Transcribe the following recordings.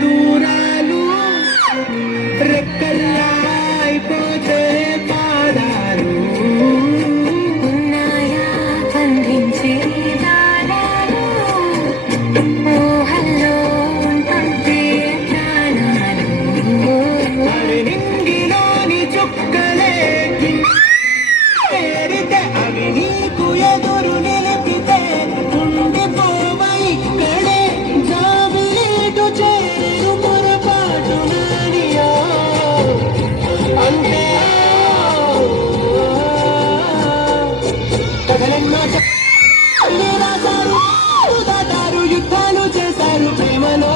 దూరాలు రెక్కల్లా అయిపోతే పాడారు ఉన్నాయా బంధించే దారాలు ఊహల్లో ఉంటుంటే ప్రాణాలు మరి నింగిలోని చుక్కలే చేరితే అవి నీకు ఎదురు నిలిపితే ఉండిపోవ ఇక్కడే జాబిలేటు చేరు పొరపాటు నానియా అంటే కథలెన్నో రాశారు దాటారు యుద్ధాలు చేశారు ప్రేమలో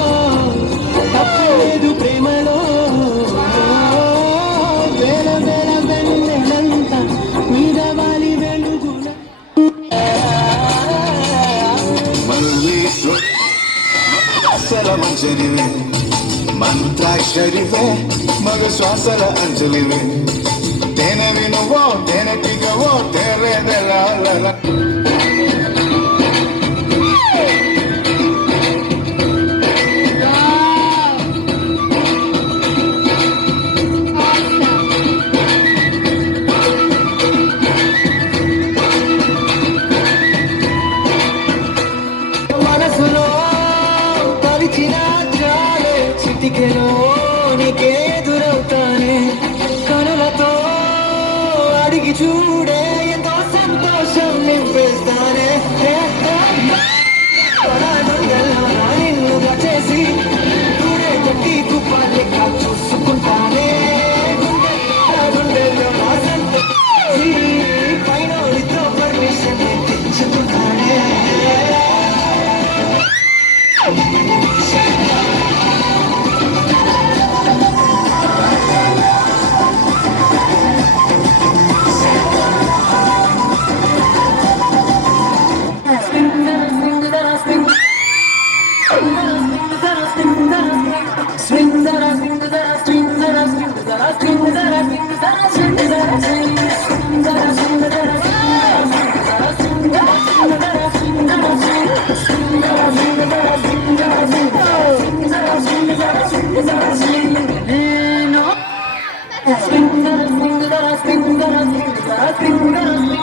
తప్పలేదు ప్రేమలో వేల వేల వెన్నెలంత మీద వాలి వెలుగుల శ్వాసల మంజరివే మంత్రాక్షరివే మగ శ్వాసల అంజలివే తేనెవి నువ్వో తేనెటిగవో తెరేదెల మనసులో తలిచిన చాలే చిటికెలో నీకే